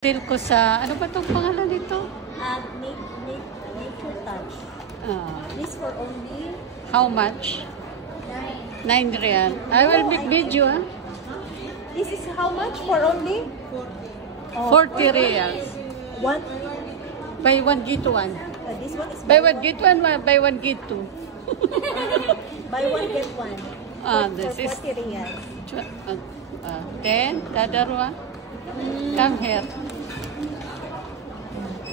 Deal ko sa, ano ba itong pangalan nito? Nature Touch. This for only... How much? 9 real. I will make video. This is how much for only? 40 reals. One? Buy one, get one. This one is... Buy one, get one, buy one, get two. Buy one, get one. This for is 40 reals. 10, the other one. Come here.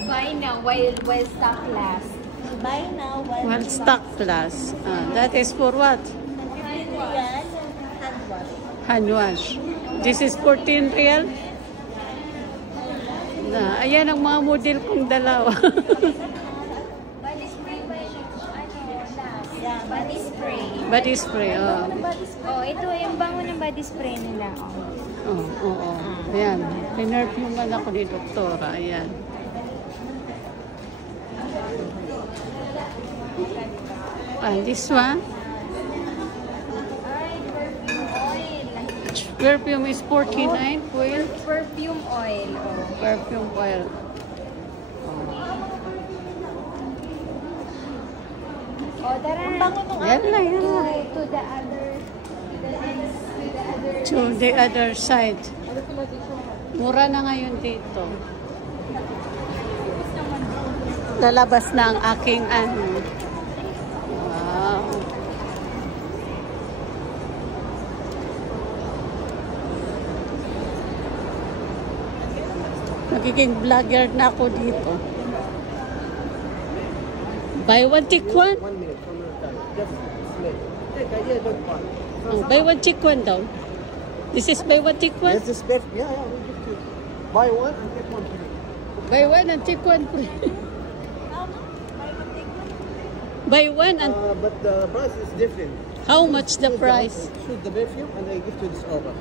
Buy now while stock lasts. Buy now Well, stock plus. That is for what? 15 real hand wash. Hand wash. This is 14 real. Ayan ang mga model kong dalawa. Body spray ba yung last? Yeah, Body spray. Body spray, oh. Oh, ito yung bango ng body spray nila. Oo. Ayan. Pinerfuman ako ni Doktora. Ayan. This one. Perfume is 49. Oil. Perfume oil. Oh. Perfume oil. Oh, tara. Yan na. To the other. To the other side. Mura na ngayon dito. Lalabas na ang aking ano. Wow. Magiging vlogger na ako dito. Buy one, take one. 1 minute from your time. Just smell. Take idea, don't buy. Oh, buy one, take one daw. This is buy one, take one. Yes, this best. Yeah, we'll give you. Buy one and take one free. Buy one and take one free. Buy one and But the price is different. how much the price? Choose the perfume and I give you this offer.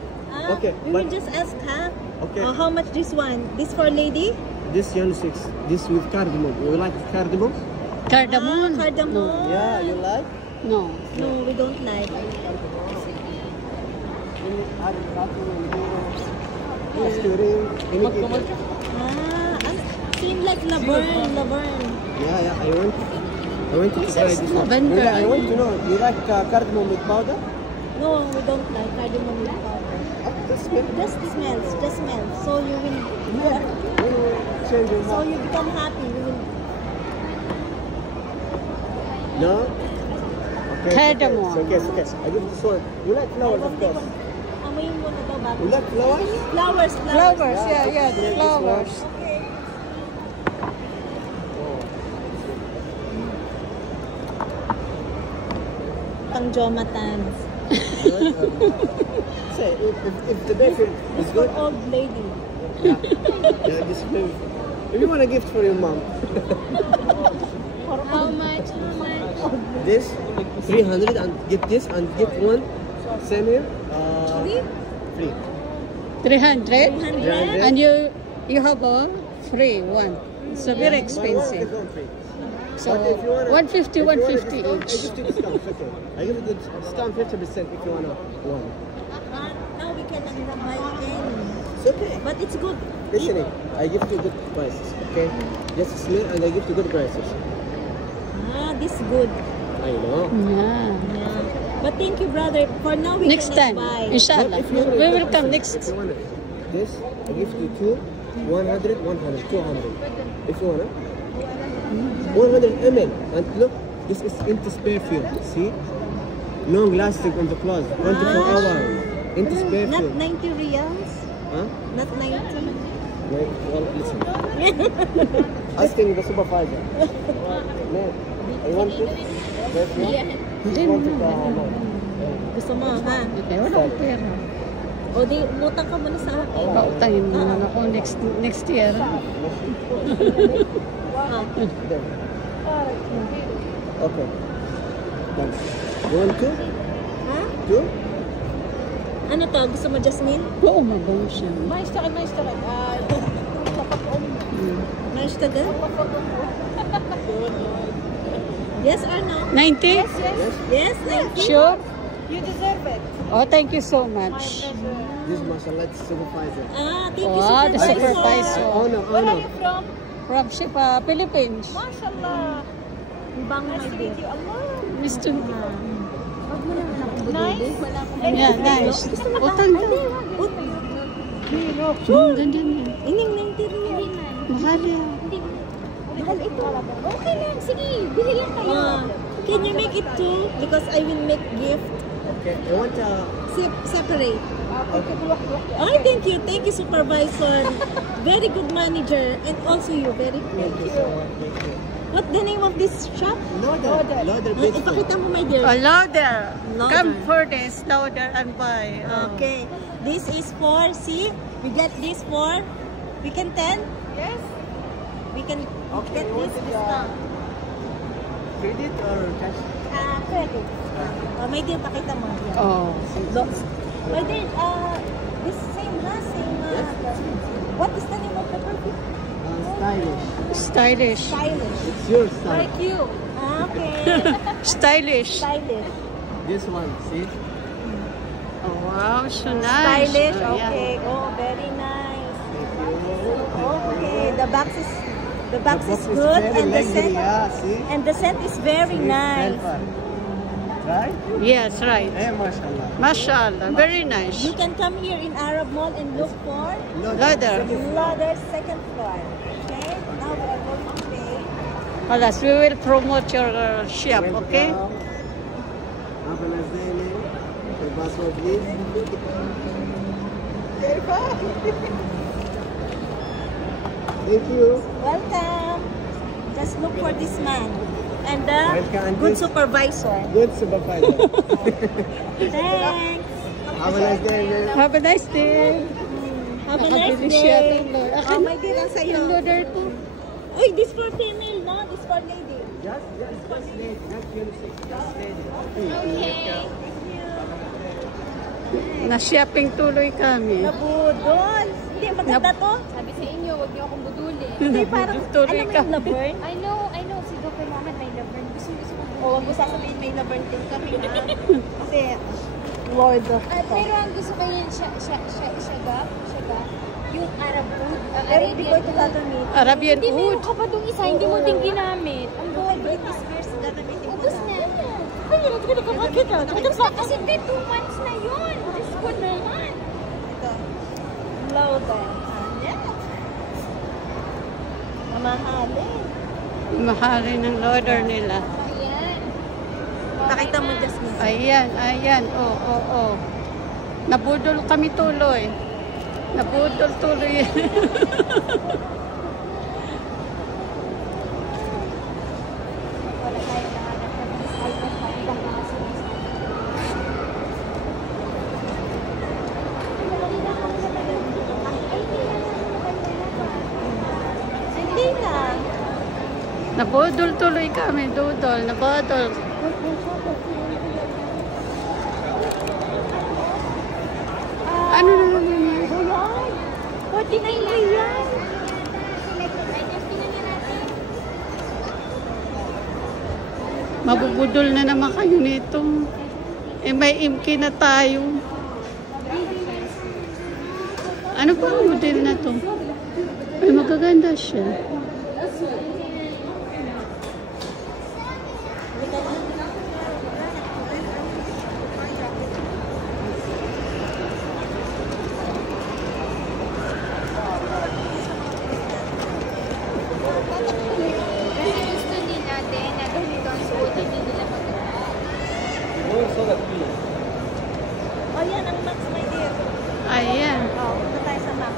Okay, We will just ask her. Okay. How much this one? This for lady? This Yan 6. This with cardamom. You like cardamom? Cardamom? Cardamom. Yeah, you like? No. No, we don't like. Seem like Laverne. Yeah, I want to try this one. Lavender. I want to know, you like cardamom with powder? No, we don't like cardamom with powder. This smell. Just smells. So you will, Yeah. When you change your so mind. you become happy. You will. No? Okay. Cardamom. Okay. I give this one. You like flowers, of course. Amoy mo na daw bago. You like flowers? Flowers. Flowers, yeah, Okay. flowers. Okay. Pang Jomatans. Say, if the bakery is For good, old lady. yeah, this is if you want a gift for your mom, How much? this 300 and get this and get one. Same here. Free. 300? 300. And you have a free one. It's a very Buy one, expensive. get one free. So But if you wanna- 150, if you want a 150 discount, each. I give you discount. Okay. I give you the discount 50% if you wanna one. Now we can buy any. It's okay. But it's good. Listen, I give you good prices. Okay. Just smell and I give you good prices. This good. I know. Yeah. Yeah. But thank you, brother. For now, we Next cannot time, buy. inshallah. If you wanna- We will come If next. you want this, I give you two, 100, 200. If you wanna, 100 ml. And look, this is Intis perfume. See, long lasting on the cloth, 24 hours. Intis Not perfume. 90 reals. Huh? Not 90. Like, well, listen. Asking the supervisor. No, I want to perfume. Hindi I want mo. it, no. Gusto mo, ha? Okay, wala akong pera. O di, utang ka muna sa akin. Pautayin mo naman ako next year. Ah. There. Okay. Done. You want two? Ha? Two? Ano to? Gusto mo, Jasmine? Oo, mabango siya. Mais tagal. Mais tagal? Yes or no? 90? Yes, 90. Sure? You deserve it. Oh, thank you so much. Pleasure. This mashallah is supervisor. Ah, thank you, Wow, the supervisor. supervisor. Honor, Where are honor. you from? From Philippines. Mashallah. Ang bango, my dear. Mr. Nice. Yeah, nice. Utang daw. Ganyan yan. Ining na interior. Mahal yan. Mahal ito. Okay lang, sige, bili lang kayo. Can you make it two? Because I will make gift. Okay, I want Separate. Ay, thank you. Thank you, supervisor. Very good manager. And also you, very good. thank you so much. Thank you. What's the name of this shop? Loader biscuit. Ipakita mo, my dear. Louder. Louder. Come for this. Louder and buy. Okay. This is for, see? We get this for, we can 10? Yes. We can Okay, get you want this it, discount. Credit or cash? Credit. My dear, pakita mo. Yeah. Oh. My dear, this same, ha? Same, what is the name of the perfume? Stylish. Stylish. Stylish. It's your style. Like you. Okay. Stylish. Stylish. This one, see? Oh, wow. So nice. Stylish, Oh, yeah. okay. Oh, very nice. Thank you. Okay, the box is The box good very and the lovely, scent yeah, see? and the scent is very See? nice. Silver. Right? Yes, right. Hey, mashallah. Mashallah. Very nice. You can come here in Arab Mall and look for Louder. Lauder second floor. Okay, now we are going to pay. Alas, we will promote your shop, okay? Have a nice day, man. The password, please. Thank you. Welcome. Just look for this man and the Welcome, good auntie. supervisor. Good supervisor. Thanks. Have a nice day, man. Have a nice day. Have a nice Nakabili siya day. tuloy. Oh, my dear, ang sayo. Yung loader ko. Uy, this for female, no? This for lady. Just lady, not unisex. Just lady. Na-shopping tuloy kami. Nabudol. Hindi, maganda to. Sabi sa inyo, huwag niyo akong budulin. Hindi, parang, Tuloy alam mo ka. yung Laverne? I know. Si Dr. Mohammed may Laverne. Gusto ko O, huwag mo sasabihin may Laverne din kami, ha? Kasi, Lord of Pero ang gusto ko yun, Shaga. Yung Arab food. Pero hindi ko ito gagamit. Arabian Hindi, food. meron ka pa itong isa. Hindi mo din ginamit. Ang buhay ba ito? British Bears gagamitin ko Ubus na. na. Ay, hindi ko nakakakita. Kasi 2 months na yun. Diyos ko naman. Ito. Lauder. Yan. Mamahalin. Mahalin ng loader nila. Ayan. Nakita mo, Jasmine. Ayan. Oo. Nabudol kami tuloy. Nabudol tuloy. Wala tayo nakahanap ng almost na ibang mga sinis. Hindi na. Nabudol tuloy kami. Nabudol. Ano na naman yan? Ayan. 49 na yan. Mabubudol na naman kayo nito. May imki na tayo. Ano pa ang model na to? Ay, magaganda siya. Kasi gusto nila din na ganito ang suot. Hindi nila maganda. O yan, ang Max, my dear. Ayan. Punta tayo sa Max.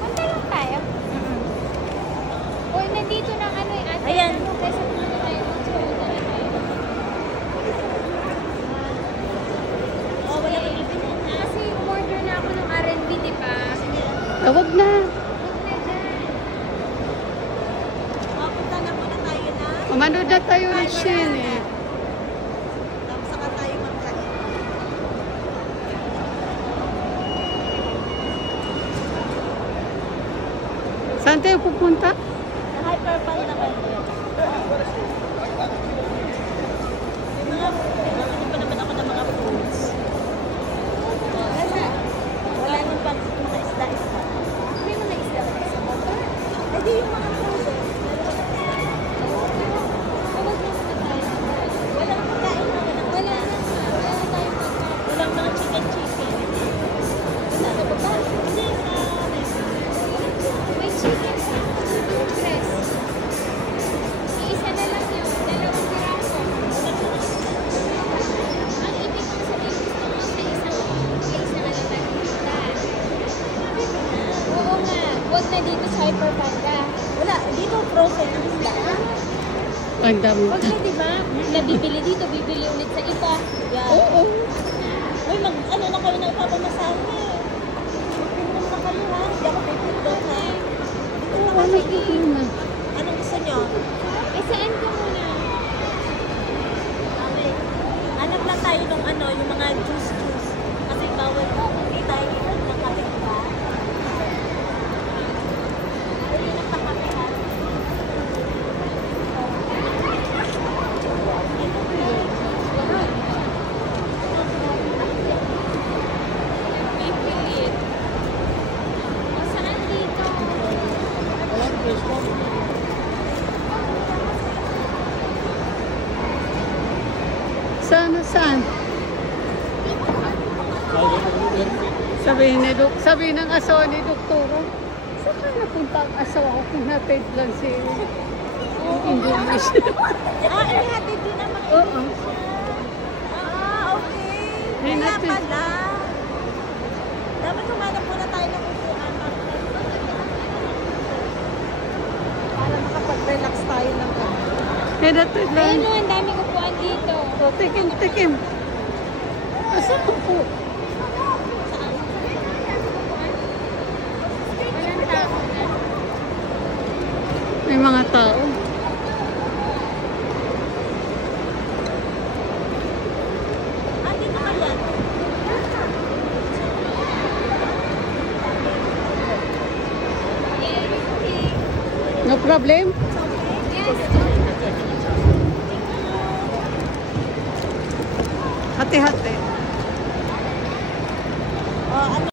Punta lang tayo. Uy, nandito na ano yung ate. Ayan. Ano, kaysa pumunta tayo ng suot. O, wala pa ibig. Kasi order na ako ng R&B, di ba? Tawag na. O, punta na muna tayo na. Umanood na tayo ng sine. Tapos saka tayo magkain. Saan tayo pupunta? Sa Hyperpal naman. May mga, ano pa naman ako ng mga foods. pag mga isda-isda. May mga isda sa motor. Eh di yung mga frozen. Tawag na muna tayo. Walang pagkain na walang Wala na tayong pagkain. walang mga chicken. Wala na ba ba? Hindi May chicken sa chicken breast. Iisa na lang yun. 2 piraso. Ang ibig kong sabihin gusto mo sa isang alatang isda. Oo nga. Huwag na dito sa Hyper Panda. wala. Dito frozen ang isda. Ang dami. Huwag na diba? Nabibili dito, bibili ulit sa iba. Yan. Oo. Uy, ano na kayo na ipapamasahe eh. Mag-pinrom na kayo ha. Hindi ako pipindot ha. Dito na Ano kami. ko na? Anong gusto nyo? Eh, saan ka muna? Okay. Hanap lang tayo ng yung mga juice. Kasi bawal mo. Hindi tayo ilan ng kape ba? Hindi lang pa kape ha. Pipilit. O, saan dito? Saan? Sabihin ng asawa ni Doktora, saan ka napunta ang asawa ko kung naped lang si Indonesia? Ihatid din naman. Oo. Okay. May Kaya natin. pala. Dapat humanap muna tayo ng upuan. Para makapag-relax tayo ng Hinatid lang. Ayun, ang dami upuan dito. O, tikim. Asan ko po? Walang tao na. May mga tao. dito ka yan. No problem? Hati-hati.